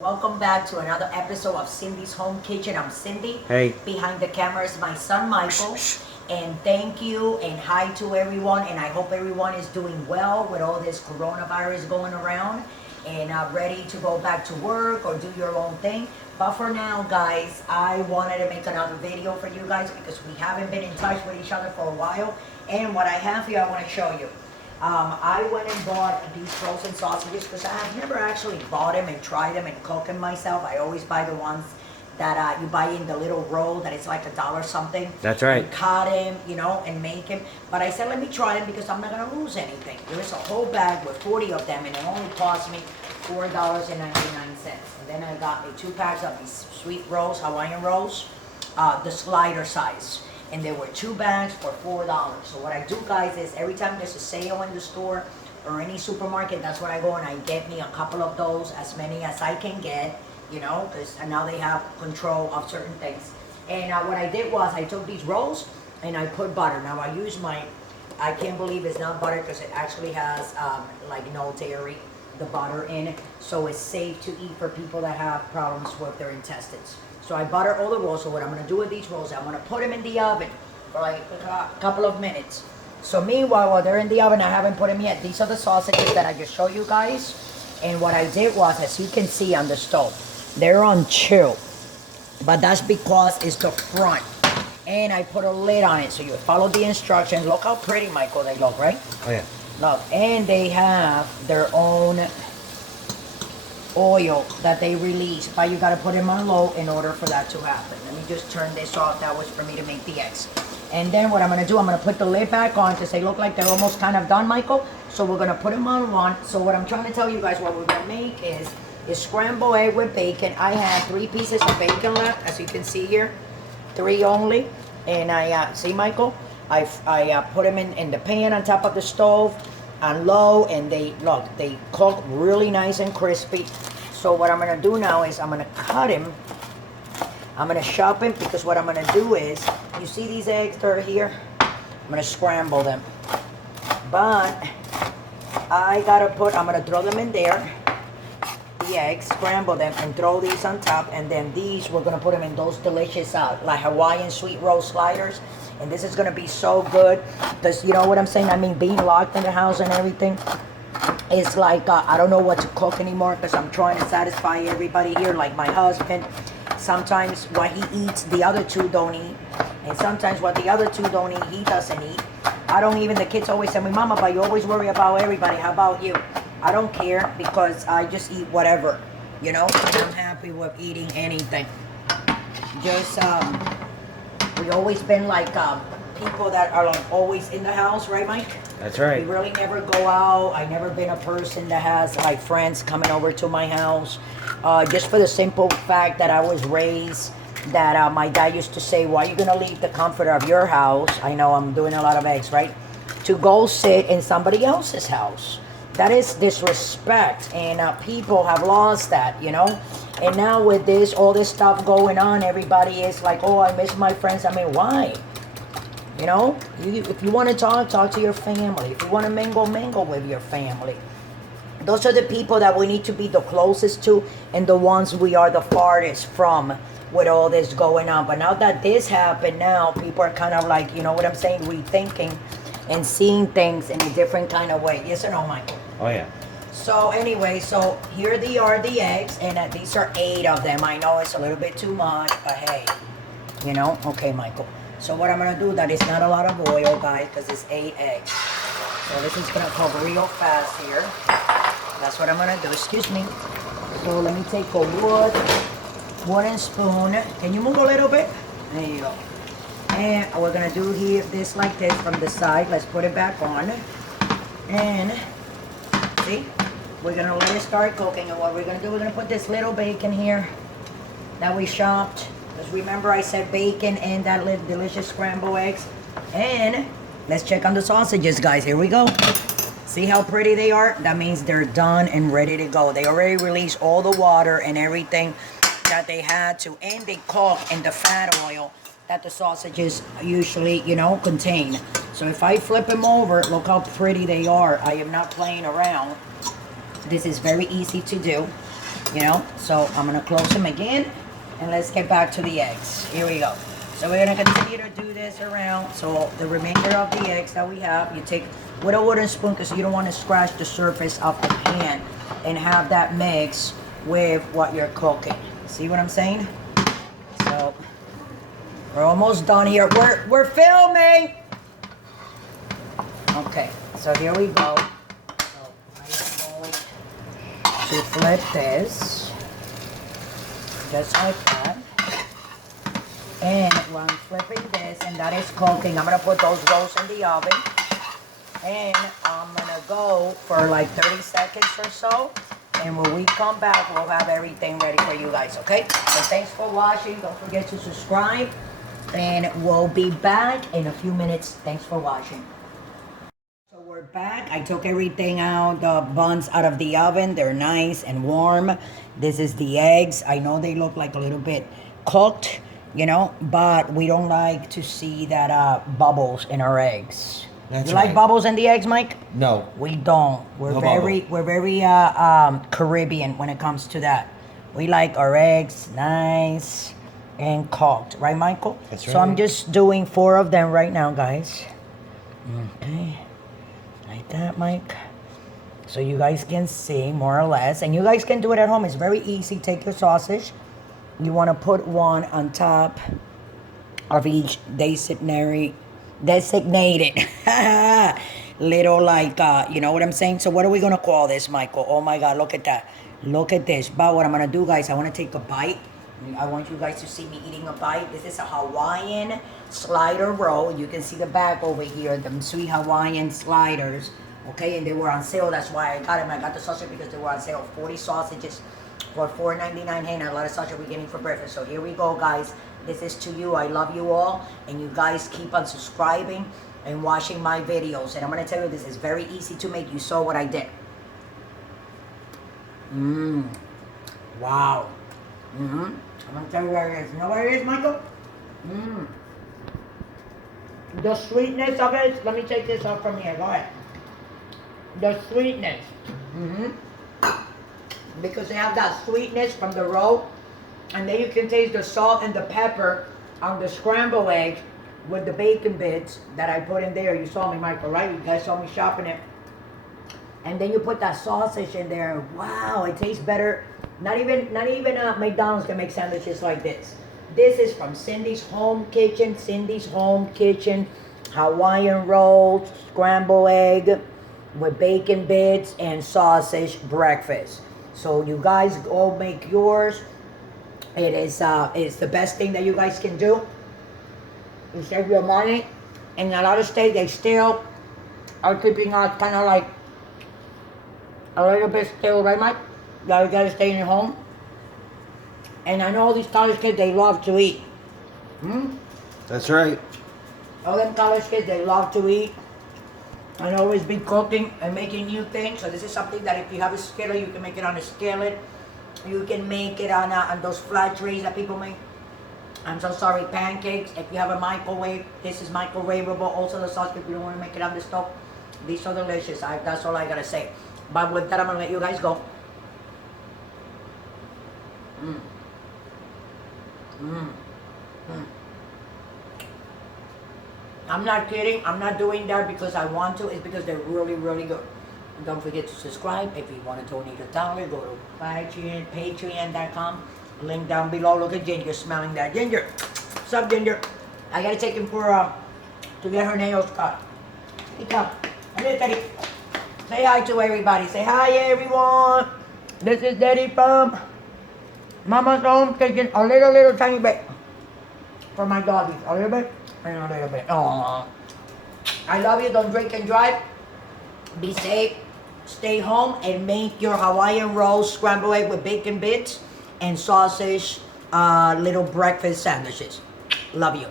Welcome back to another episode of Cindy's Home Kitchen. I'm Cindy. Hey. Behind the camera is my son Michael. And thank you and hi to everyone. And I hope everyone is doing well with all this coronavirus going around and ready to go back to work or do your own thing. But for now, guys, I wanted to make another video for you guys because we haven't been in touch with each other for a while. And what I have here, I want to show you. I went and bought these frozen sausages because I have never actually bought them and tried them and cooked them myself. I always buy the ones that you buy in the little roll that it's like $1 something. That's right. And cut them, you know, and make them. But I said, let me try them because I'm not going to lose anything. There's a whole bag with 40 of them and it only cost me $4.99. And then I got me 2 packs of these sweet rolls, Hawaiian rolls, the slider size. And there were 2 bags for $4. So what I do, guys, is every time there's a sale in the store or any supermarket, that's where I go and I get me a couple of those, as many as I can get, you know, because now they have control of certain things. And what I did was I took these rolls and I put butter. Now I use I can't believe it's not butter because it actually has like no dairy, the butter in it. So it's safe to eat for people that have problems with their intestines. So I butter all the rolls. So what I'm going to do with these rolls, I'm going to put them in the oven for like a couple of minutes. So meanwhile, while they're in the oven, I haven't put them yet. These are the sausages that I just showed you guys. And what I did was, as you can see on the stove, they're on chill. But that's because it's the front. And I put a lid on it. So you follow the instructions. Look how pretty, Michael, they look, right? Oh, yeah. Look, and they have their own oil that they release, but you got to put them on low in order for that to happen. Let me just turn this off. That was for me to make the eggs. And then what I'm going to do, I'm going to put the lid back on because they look like they're almost kind of done, Michael. So we're going to put them on one. So what I'm trying to tell you guys, what we're going to make is scrambled egg with bacon. I had 3 pieces of bacon left, as you can see here. 3 only. And I, see, Michael? I put them in the pan on top of the stove on low, and they cook really nice and crispy. So what I'm gonna do now is I'm gonna cut him. I'm gonna chop him because what I'm gonna do is, you see these eggs that are here? I'm gonna scramble them. But I'm gonna throw them in there, the eggs, scramble them, and throw these on top. And then these, we're gonna put them in those delicious like Hawaiian sweet roll sliders. And this is going to be so good because, you know what I'm saying? I mean, being locked in the house and everything, it's like, I don't know what to cook anymore because I'm trying to satisfy everybody here, like my husband. Sometimes what he eats, the other 2 don't eat. And sometimes what the other 2 don't eat, he doesn't eat. The kids always say, Mama, but you always worry about everybody. How about you? I don't care because I just eat whatever, you know? I'm happy with eating anything. Just, we always been like people that are like always in the house, right, Mike? That's right. We really never go out. I never been a person that has like friends coming over to my house. Just for the simple fact that I was raised that my dad used to say, why are you going to leave the comfort of your house? I know I'm doing a lot of eggs, right? To go sit in somebody else's house. That is disrespect, and people have lost that, you know? And now with this, all this stuff going on, everybody is like, oh, I miss my friends. I mean, why? You know, if you want to talk to your family. If you want to mingle with your family. Those are the people that we need to be the closest to and the ones we are the farthest from with all this going on. But now that this happened, now people are kind of like, you know what I'm saying, rethinking and seeing things in a different kind of way. Yes or no, Michael? Oh, yeah. So anyway, so here they are, the eggs, and these are 8 of them. I know it's a little bit too much, but hey, you know, okay, Michael. So what I'm gonna do, that is not a lot of oil, guys, because it's 8 eggs. So this is gonna cook real fast here. That's what I'm gonna do. Excuse me. So let me take a wooden spoon. Can you move a little bit? There you go. And we're gonna do here this like this from the side. Let's put it back on. And see, we're gonna let it start cooking. And what we're gonna do, we're gonna put this little bacon here that we chopped. Because remember I said bacon and that delicious scrambled eggs. And let's check on the sausages, guys. Here we go. See how pretty they are? That means they're done and ready to go. They already released all the water and everything that they had to. And they cook in the fat oil that the sausages usually, you know, contain. So if I flip them over, look how pretty they are. I am not playing around. This is very easy to do. you know. So I'm gonna close them again, and let's get back to the eggs. Here we go. So we're gonna continue to do this around. So the remainder of the eggs that we have, you take with a wooden spoon because you don't want to scratch the surface of the pan and have that mix with what you're cooking. See what I'm saying? So we're almost done here. We're filming. Okay, so here we go. So I'm going to flip this just like that. And when I'm flipping this and that is cooking, I'm gonna put those rolls in the oven. And I'm gonna go for like 30 seconds or so. And when we come back, we'll have everything ready for you guys, okay? So thanks for watching. Don't forget to subscribe. And we'll be back in a few minutes. Thanks for watching. So we're back. I took everything out, the buns out of the oven. They're nice and warm. This is the eggs. I know they look like a little bit cooked, you know, but we don't like to see that bubbles in our eggs. That's you right. like bubbles in the eggs, Mike? No. We don't. We're No very bubble. we're very Caribbean when it comes to that. We like our eggs nice and cooked, right, Michael? That's So I'm right. just doing 4 of them right now, guys. Okay. Like that, Mike. So you guys can see more or less. And you guys can do it at home. It's very easy. Take your sausage. You want to put one on top of each designated little, like, you know what I'm saying? So what are we going to call this, Michael? Oh, my God. Look at that. Look at this. But what I'm going to do, guys, I want to take a bite. I want you guys to see me eating a bite. This is a Hawaiian slider roll. You can see the back over here, the sweet Hawaiian sliders. Okay, and they were on sale. That's why I got them. I got the sausage because they were on sale. 40 sausages for $4.99. And a lot of sausage we're getting for breakfast. So here we go, guys. This is to you. I love you all. And you guys keep on subscribing and watching my videos. And I'm going to tell you, this is very easy to make. You saw what I did. Wow. I'm going to tell you what it is. You know what it is, Michael? The sweetness of it. Let me take this off from here. Go ahead. The sweetness. Because they have that sweetness from the roll. And then you can taste the salt and the pepper on the scrambled egg with the bacon bits that I put in there. You saw me, Michael, right? You guys saw me chopping it. And then you put that sausage in there. Wow, it tastes better. Not even McDonald's can make sandwiches like this. This is from Cindy's Home Kitchen. Cindy's Home Kitchen. Hawaiian rolls, scrambled egg with bacon bits and sausage breakfast. So you guys all make yours. It is it's the best thing that you guys can do. You save your money. In a lot of states, they still are keeping us kind of like a little bit still, right, Mike? You gotta stay in your home. And I know all these college kids, they love to eat. That's right. All them college kids, they love to eat. And always be cooking and making new things. So this is something that if you have a skillet, you can make it on a skillet. You can make it on those flat trays that people make. I'm so sorry, pancakes. If you have a microwave, this is microwavable. Also the sauce, if you don't want to make it on the stove. These are delicious. That's all I gotta say. But with that, I'm gonna let you guys go. I'm not kidding. I'm not doing that because I want to. It's because they're really, really good. And don't forget to subscribe. If you want to donate $1, go to patreon.com. Link down below. Look at Ginger smelling that. Ginger. What's up, Ginger? I gotta take him for to get her nails cut. Hey, come. Come here, Teddy. Say hi to everybody. Say hi, everyone. This is Daddy from Mama's home, taking a little tiny bit for my doggies. A little bit and a little bit. Aww. I love you. Don't drink and drive. Be safe. Stay home and make your Hawaiian rolls, scrambled egg with bacon bits and sausage, little breakfast sandwiches. Love you.